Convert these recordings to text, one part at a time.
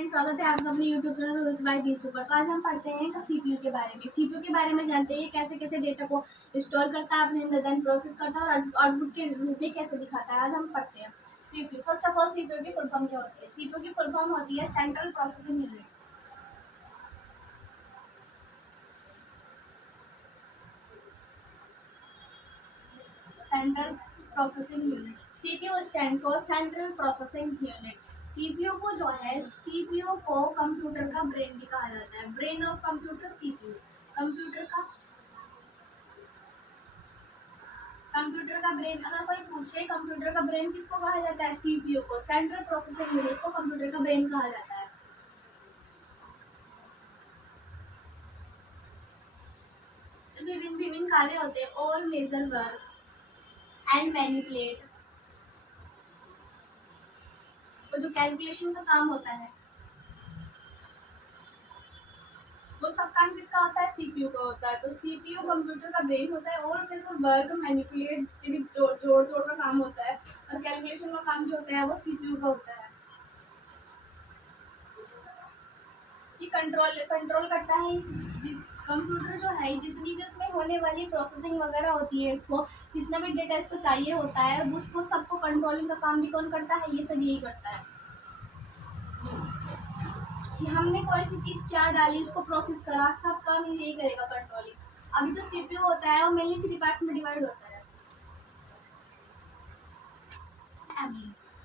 And स्वागत है आपका अपने YouTube channel rules by be super. तो आज हम पढ़ते हैं सीपीयू के बारे में। सीपीयू के बारे में जानते हैं कैसे कैसे डेटा को स्टोर करता है, अपने अंदर देन प्रोसेस करता है और आउटपुट के रूप में कैसे दिखाता है। आज हम पढ़ते हैं CPU. First of all CPU की फुल फॉर्म क्या होती है? सीपीयू की फुल फॉर्म होती है central processing unit. Central processing unit, CPU stand for central processing unit. CPU को जो है, सीपीयू को कंप्यूटर का ब्रेन भी कहा जाता है। Brain of computer CPU. Computer का ब्रेन, अगर कोई पूछे कंप्यूटर का ब्रेन किसको कहा जाता है? सीपीयू को, सेंट्रल प्रोसेसिंग यूनिट को कंप्यूटर का ब्रेन कहा जाता है। विभिन्न विभिन्न कार्य होते हैं, all major work and manipulate. वो जो कैलकुलेशन का काम होता है वो सब काम किसका होता है? सीपीयू का होता है। तो सीपीयू कंप्यूटर का ब्रेन होता है और फिर वर्क मैनिपुलेट जोड़ जोड़ का काम होता है और कैलकुलेशन का काम जो होता है वो सीपीयू का होता है। ये कंट्रोल कंट्रोल करता है कंप्यूटर जो है, जितनी भी उसमें होने वाली प्रोसेसिंग वगैरह होती है, इसको जितना भी डेटा इसको चाहिए होता है उसको सबको कंट्रोलिंग का काम भी कौन करता है? ये सब यही करता है कि हमने कोई सी चीज क्या डाली, उसको प्रोसेस करा, सब काम यही करेगा, कंट्रोलिंग। अभी जो सीपीयू होता है वो मेनली 3 पार्ट्स में डिवाइड होता है।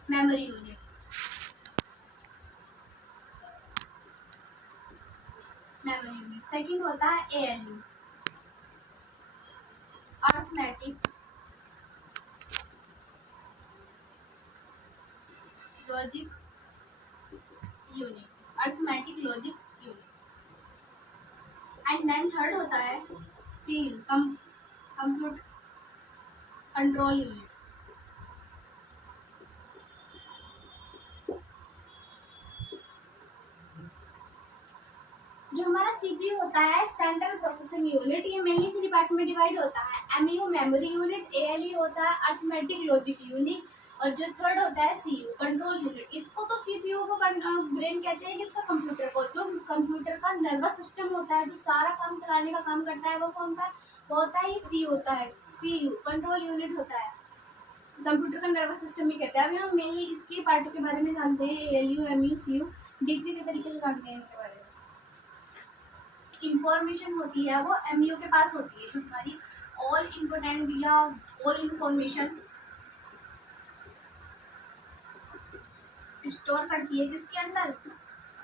मेमोरी यूनिट, सेकंड होता है ALU, arithmetic logic unit, arithmetic logic unit. And then third होता है सील, कंप्यूटर कंट्रोल यूनिट। जो हमारा सीपीयू होता है, सेंट्रल प्रोसेसिंग यूनिट, ये मेनली 3 पार्ट्स में डिवाइड होता है। एमयू मेमोरी यूनिट, एएलयू होता है अर्थमेटिक लॉजिक यूनिट, और जो थर्ड होता है सीयू कंट्रोल यूनिट। इसको तो सीपीयू को ब्रेन कहते हैं, किसका? कंप्यूटर को। जो कंप्यूटर का नर्वस सिस्टम होता है, जो सारा काम चलाने का काम करता है, वो कौन सा? वो होता है सी होता है, सीयू कंट्रोल यूनिट होता है। कंप्यूटर का नर्वस सिस्टम भी कहते हैं। अभी हम मेनली इसके पार्ट के बारे में जानते हैं, एएलयू एमयू सीयू डीपली के तरीके से जानते हैं इनके बारे में। इंफॉर्मेशन होती है वो एमयू के पास होती है, जो हमारी ऑल इम्पोर्टेंट या ऑल इंफॉर्मेशन स्टोर करती है किसके अंदर?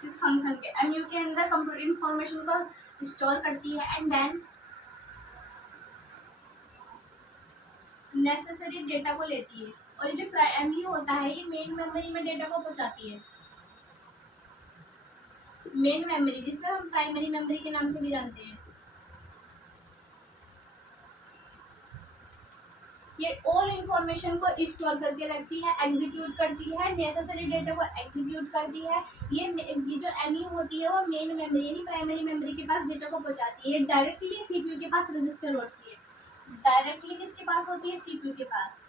किस फंक्शन के? एमयू के अंदर कंप्यूटर इंफॉर्मेशन को स्टोर करती है एंड देन नेसेसरी डेटा को लेती है। और ये जो एमयू होता है ये मेन मेमोरी में डेटा को पहुंचाती है। मेन मेमोरी, जिसे हम प्राइमरी मेमोरी के नाम से भी जानते हैं। ये ऑल इंफॉर्मेशन को स्टोर करके रखती है, एग्जीक्यूट करती है, नेसेसरी डेटा को एग्जीक्यूट करती है। ये जो एमयू होती है वो मेन मेमोरी यानी प्राइमरी मेमोरी के पास डेटा को पहुंचाती है। डायरेक्टली सीपीयू के पास रजिस्टर होती है। डायरेक्टली किसके पास होती है? सीपीयू के पास।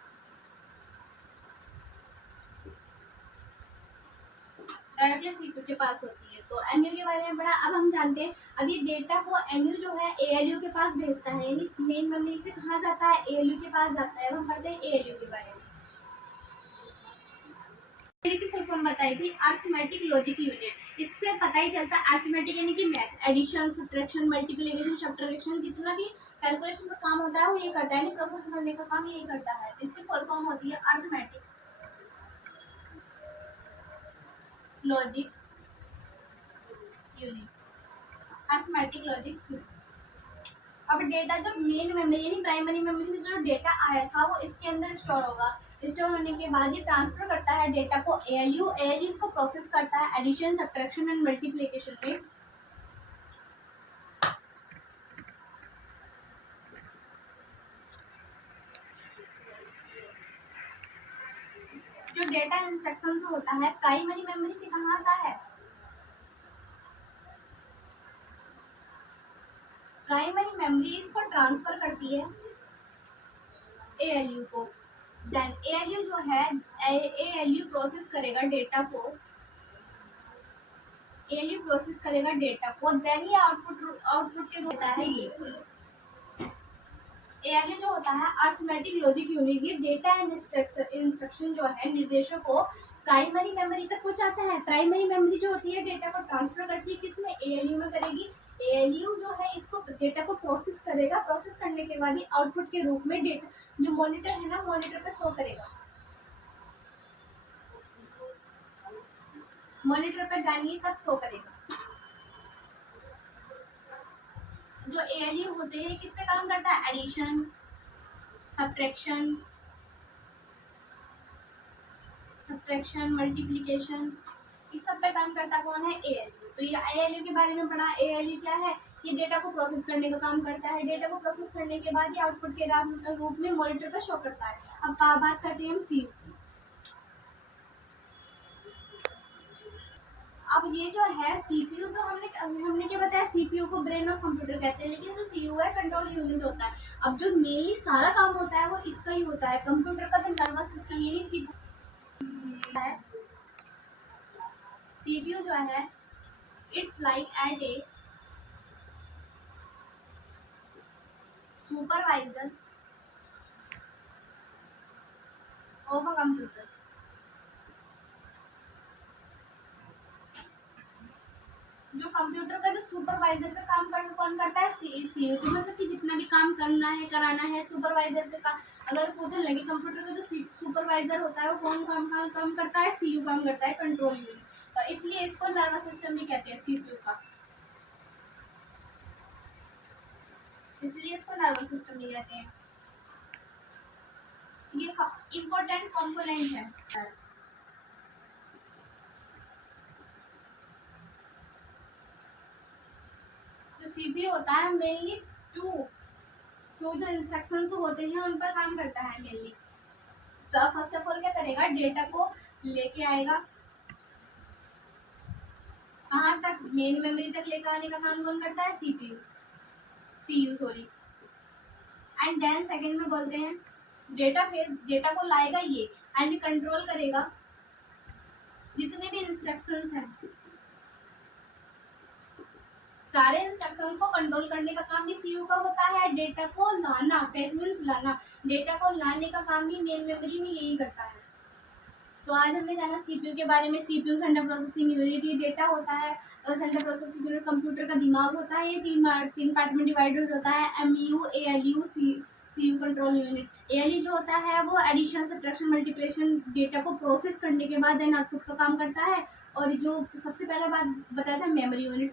डायरेक्टली सीपीयू के पास होती है। तो एमयू के बारे में पढ़ा। अब हम जानते हैं, अब ये डेटा को एमयू जो है एएलयू के पास भेजता है, यानी मेन मेमोरी से कहाँ जाता है? एएलयू के पास जाता है। अब हम पढ़ते हैं एएलयू के बारे में। की फुल फॉर्म बताई थी, अर्थमेटिक लॉजिक यूनिट। इससे पता ही चलता है अर्थमेटिक यानी कि math, addition, subtraction, multiplication, subtraction, जितना भी कैलकुलेशन का काम होता है वो ये करता है, प्रोसेस करने का काम यही करता है। तो इसकी फुल फॉर्म होती है arithmetic logic unit, arithmetic logic unit. अब डेटा जो मेन मेमोरी यानी प्राइमरी मेमोरी से जो डेटा आया था वो इसके अंदर स्टोर होगा। स्टोर होने के बाद ये ट्रांसफर करता है डेटा को एएलयू, एएलयू इसको प्रोसेस करता है एडिशन, सब्ट्रैक्शन एंड मल्टीप्लिकेशन में। जो डेटा इंस्ट्रक्शन होता है प्राइमरी मेमोरी से कहाँ आता है? प्राइमरी मेमोरी इसको ट्रांसफर करती है एएलयू को। देन एएलयू जो है, एएलयू प्रोसेस करेगा डेटा को ALU प्रोसेस करेगा डेटा को, देन ही आउटपुट के होता है ये। ALU जो होता है अरिथमेटिक लॉजिक यूनिट, ये डेटा एंड इंस्ट्रक्शन जो है निर्देशों को प्राइमरी मेमोरी तक पहुंचाता है। प्राइमरी मेमोरी जो होती है डेटा को ट्रांसफर करती है, किसमें, ALU में करेगी। ALU जो है इसको डेटा को प्रोसेस करेगा, प्रोसेस करने के बाद ही आउटपुट के रूप में डेटा जो मॉनिटर है ना, मॉनिटर पे शो करेगा। मॉनिटर पर जाएंगे तब शो करेगा। जो ALU होते हैं किस पे काम करता है, एडिशन, सब्ट्रैक्शन, मल्टीप्लिकेशन, इस सब पे काम करता कौन है, ALU। तो ये ALU के बारे में पढ़ा। ALU क्या है, ये डेटा को प्रोसेस करने का काम करता है। डेटा को प्रोसेस करने के बाद ये आउटपुट के रूप में मॉनिटर पर शो करता है। अब बात करते हैं हम CPU की। अब ये जो है CPU, तो हमने क्या बताया, CPU को ब्रेन ऑफ कंप्यूटर कहते हैं, लेकिन जो CPU है कंट्रोल यूनिट होता है। अब जो मेनली सारा काम होता है वो इसका ही होता है, कंप्यूटर का जो नर्वस सिस्टम यही CPU है। CPU जो है it's like at a supervisor of a computer. जो कंप्यूटर का जो सुपरवाइजर का काम कौन करता है, CPU। तो मतलब कि जितना भी काम करना है कराना है सुपरवाइजर से काम। अगर पूछने लगे कंप्यूटर का जो सुपरवाइजर होता है वो कौन काम करता है, CPU काम करता है, कंट्रोल यूनिट। तो इसलिए इसको नर्वस सिस्टम भी कहते हैं CPU का, इसलिए इसको नर्वस सिस्टम भी कहते हैं। ये इम्पोर्टेंट कंपोनेंट है। जो CPU होता है मेनली टू जो इंस्ट्रक्शंस होते हैं उन पर काम करता है मेनली। फर्स्ट ऑफ ऑल क्या करेगा, डेटा को लेके आएगा कहाँ तक, मेन मेमोरी तक लेकर आने का काम कौन करता है, CU sorry. And then second में बोलते हैं डेटा को लाएगा ये एंड कंट्रोल करेगा जितने भी इंस्ट्रक्शंस हैं, सारे इंस्ट्रक्शंस को कंट्रोल करने का काम भी CPU का होता है। डेटा को लाना, लाना, डेटा को लाने का काम भी मेन मेमोरी में यही करता है। तो आज हमने जाना CPU के बारे में। CPU सेंट्रल प्रोसेसिंग यूनिट, ये डेटा होता है। सेंट्रल प्रोसेसिंग यूनिट कंप्यूटर का दिमाग होता है। ये तीन पार्ट में डिवाइडेड होता है, MU, ALU, CPU control unit. ALU जो होता है वो एडिशन, सब्ट्रैक्शन, मल्टीप्लिकेशन, डेटा को प्रोसेस करने के बाद देन आउटपुट का काम करता है। और जो सबसे पहला बात बताया था, मेमोरी यूनिट।